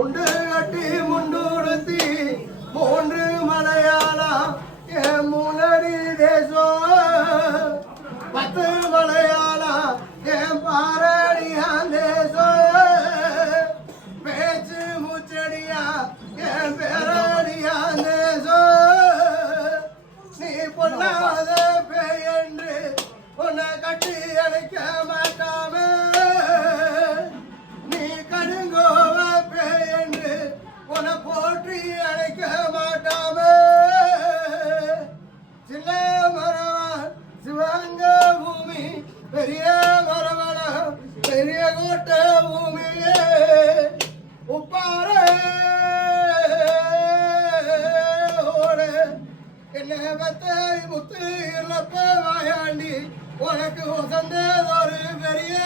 முண்டு கட்டி முண்டுடுத்தி மூன்று மலையாளா ஏ முன்னடி தேசம். பத்து மலையாளா என் பாரடியா தேசம் பேச்சு முச்சடியா என் பேரடியா தேசம் நீ பொல்லாத பேயன்று உன்னை கட்டி அணைக்க பெரிய மரவன பெரிய கோட்ட பூமியே உப்பாரே ஓடு. பத்தை முத்து இல்லப்ப வாயாண்டி உனக்கு உசந்ததொரு பெரிய